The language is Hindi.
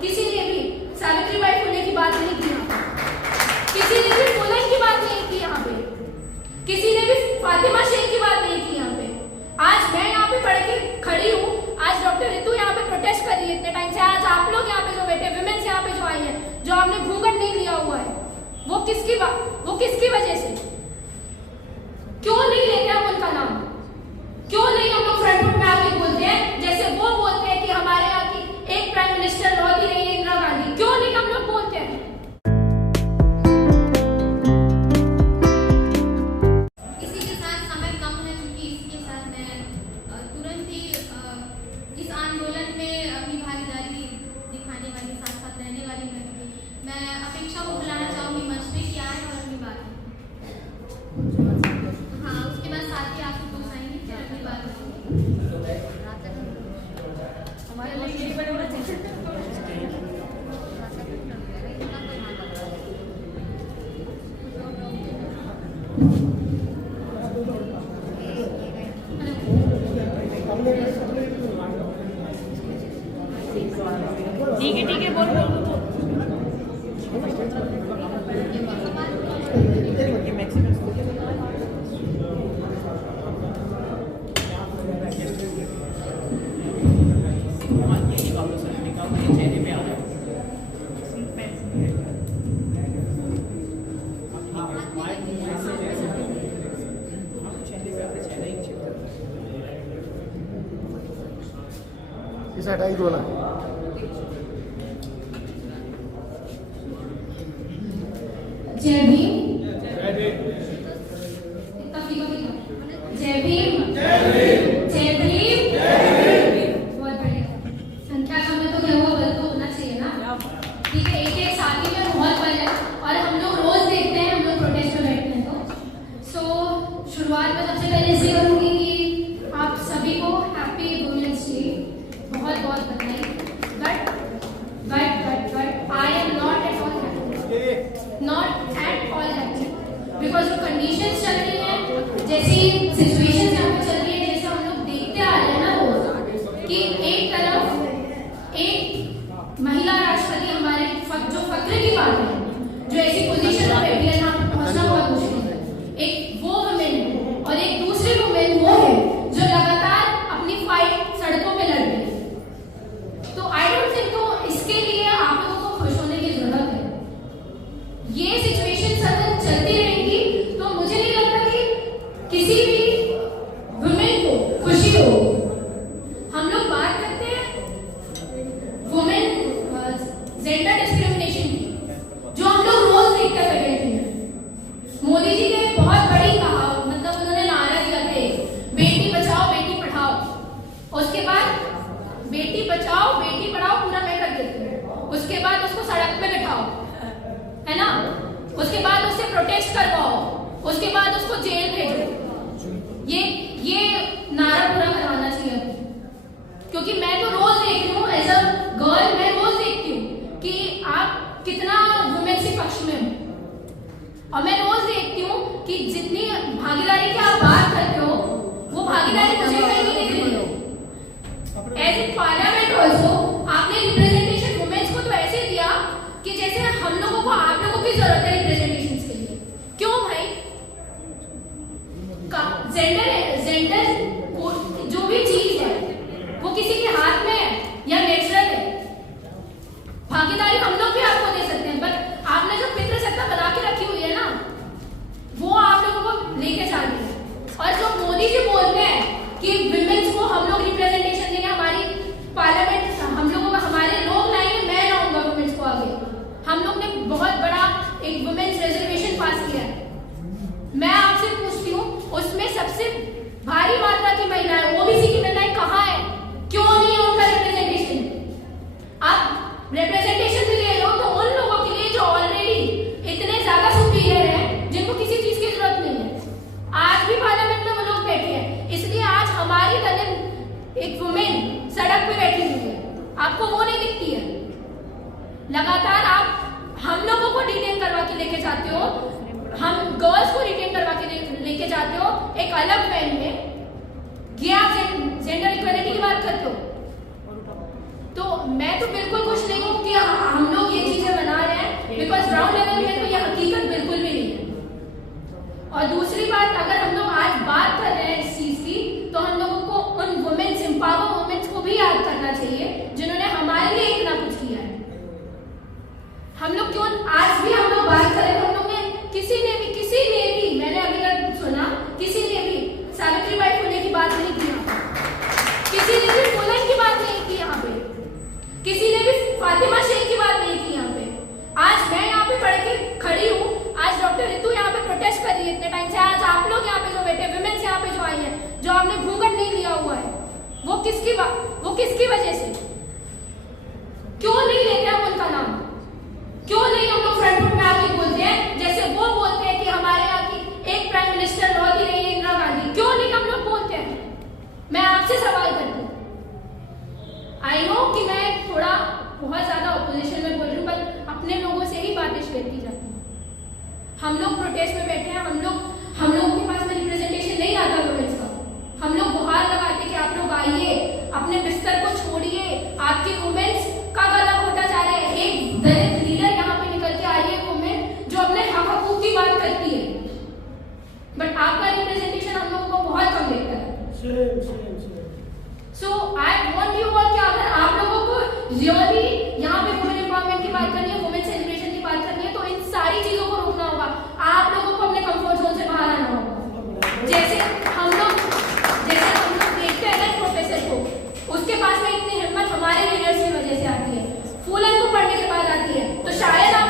किसी ने भी सावित्रीबाई फुले की बात नहीं की, किसी ने भी फुले की बात नहीं की यहाँ पे, किसी ने भी फातिमा शेख की बात नहीं की यहाँ पे। आज मैं यहाँ पे पढ़ के खड़ी हूँ, आज डॉक्टर रितु यहाँ पे प्रोटेस्ट कर रही है इतने टाइम से, आज आप लोग यहाँ पे जो बैठे, विमेन्स यहाँ पे जो आई है, जो आपने घूंघट नहीं लिया हुआ है, वो किसकी वजह से? क्यों नहीं लेते हम उनका नाम? क्यों नहीं हम लोग फ्रंट में आके बोलते हैं जैसे वो बोलते हैं कि हमारे यहाँ की एक प्राइम मिनिस्टर रही रही है इंदिरा गांधी? क्यों नहीं हम लोग बोलते हैं? इसी के साथ समय कम है, क्योंकि इसके साथ मैं तुरंत ही इस आंदोलन में अपनी भागीदारी दिखाने वाली, साथ साथ रहने वाली मैं अपेक्षा को बुलाना चाहूंगी मंच पे कि आए और अपनी बात। हाँ, उसके बाद साथ ही आपको दोस्त आएंगे, फिर अपनी बात ठीक है बोल इस हटाई दो ना। जय भीम, जय भीम, जय भीम। बहुत बढ़िया, संख्या कम है तो क्या हुआ, बल तो होना चाहिए ना। ठीक है, एक एक साथी में बहुत बल है और हम लोग रोज देखते हैं, हम लोग प्रोटेस्ट में बैठते हैं। तो शुरुआत में सबसे पहले इससे करूंगी कि आप सभी को हैप्पी वुमेन्स डे, बहुत बहुत बधाई। But I am not at all happy, not at all happy, because जो कंडीशंस चल रही हैं, जैसी सिचुएशंस यहाँ पे चल रही है, जैसे हम लोग देखते आ रहे हैं ना रोज, कि एक तरफ एक महिला राष्ट्रपति हमारे जो फक्र की बात है, जो ऐसी पोजीशन पर बैठी है जहाँ पर पहुंचना बहुत मुश्किल है, एक वो वुमेन और एक दूसरी वुमेन वो है जो लगातार अपनी फाइट सड़कों पे लड़ रही है। तो आई डोंट थिंक तो इसके लिए आप लोगों को खुश होने की जरूरत है। ये सिचुएशन अगर चलती रहेगी तो मुझे नहीं लगता कि किसी भी वुमेन को खुशी होगी। हम लोग बात करते हैं वुमेन जेंडर डिस्क्रिमिनेशन की, जो हम लोग रोज देखते बैठे हैं। मोदी जी ने बहुत बड़ी कहा, मतलब उन्होंने नारा दिया थे बेटी बचाओ बेटी पढ़ाओ, उसके बाद बेटी बचाओ बेटी पढ़ाओ पूरा मैं कर देती हूँ, उसके बाद उसको सड़क पे बिठाओ, है ना, उसके बाद उससे प्रोटेस्ट करवाओ, उसके बाद उसको जेल भेजो। ये नारा पूरा करवाना चाहिए, क्योंकि मैं तो रोज देख रही हूँ एज अ गर्ल, मैं रोज देखती हूँ कि आप कितना वुमेन के पक्ष में हो, और मैं रोज देखती हूँ कि जितनी भागीदारी की आप बात करते हो वो भागीदारी मुझे कहीं नहीं दिख रही है। एज इन पार्लियामेंट ऑल्सो आपने रिप्रेजेंटेशन वुमेन्स को तो ऐसे दिया कि जैसे हम लोगों को आप लोगों की जरूरत है रिप्रेजेंटेशन के लिए। क्यों भाई? जेंडर जो भी चीज है वो किसी के हाथ में है या नेचुरल है। भागीदारी हम लोग भी आपको दे सकते हैं, बट आपने जो पितृसत्ता बना के रखी हुई है ना, वो आप लोगों को लेके जा रही है। और जो मोदी जी बोलते हैं कि विमेन्स को हम लोग रिप्रेजेंटेशन देंगे, हमारी पार्लियामेंट हम लोगों को, हमारे लोग लाएंगे, मैं लाऊंगा वुमेन्स को आगे। हम लोग ने बहुत बड़ा एक वुमेन्स रिजर्वेशन पास किया है। मैं आपसे पूछती हूँ, उसमें सबसे भारी मात्रा की महिलाएं, ओबीसी की महिलाएं कहाँ है? क्यों नहीं है उनका रिप्रेजेंटेशन? आप रिप्रेजेंटेशन भी ले लो तो उन लोगों के लिए जो ऑलरेडी इतने ज्यादा सुपीरियर है, जिनको किसी चीज की जरूरत नहीं है। आज भी पार्लियामेंट में वो लोग बैठे हैं, इसलिए आज हमारी दलित एक वुमेन सड़क पे बैठी हुई है, आपको वो नहीं दिखती है। लगातार आप हम लोगों को डिटेन करवा के लेके जाते हो, हम गर्ल्स को डिटेन करवा के लेके जाते हो एक अलग वैन में, ये आप जेंडर इक्वालिटी की बात करते हो। तो मैं तो बिल्कुल खुश नहीं हूँ कि किसी ने भी फातिमा शेख की बात नहीं की यहाँ पे। आज मैं यहाँ पे पढ़ के खड़ी हूँ, आज डॉक्टर रितु यहाँ पे प्रोटेस्ट कर रही है इतने टाइम से, आज आप लोग यहाँ पे जो बैठे, विमेन्स यहाँ पे जो आई है, जो आपने घूंघट नहीं लिया हुआ है, वो किसकी वजह से? क्यों नहीं लेते हम उनका नाम? क्यों नहीं हम लोग फ्रंट फुट में आके बोलते हैं, जैसे वो बोलते हैं कि हमारे यहाँ की एक प्राइम मिनिस्टर रह ही रही है इंदिरा गांधी, क्यों नहीं हम लोग बोलते हैं? मैं आपसे सवाल करती हूँ। आई नो कि मैं थोड़ा बहुत ज्यादा ऑपोजिशन में बोल रही हूँ, पर अपने लोगों से ही बातें शेयर की जाती है। हम लोग प्रोटेस्ट में बैठे हैं, हम लोगों के पास में रिप्रेजेंटेशन नहीं आता वुमेन्स का। हम लोग गुहार लगाते कि आप लोग आइए, अपने बिस्तर को छोड़िए, आपकी वुमेन्स का गला घोटा जा रहा है। एक दलित लीडर यहाँ पे निकल के आई है वुमेन जो अपने हक हकूक की बात करती है, बट आपका रिप्रेजेंटेशन हम लोगों को बहुत कम देखता है। सो आई वांट यू ऑल कि अगर आप लोगों को रियली यहाँ पे वुमेन एम्पावरमेंट की बात करनी है, वुमेन सेलिब्रेशन की बात करनी है, तो इन सारी चीजों को रोकना होगा। आप लोगों को अपने कंफर्ट जोन से बाहर आना होगा। जैसे हम लोग देखते हैं ना प्रोफेसर को, उसके पास में इतनी हिम्मत हमारे लीडर्स की वजह से आती है, फूलन को पढ़ने के बाद आती है। तो शायद आप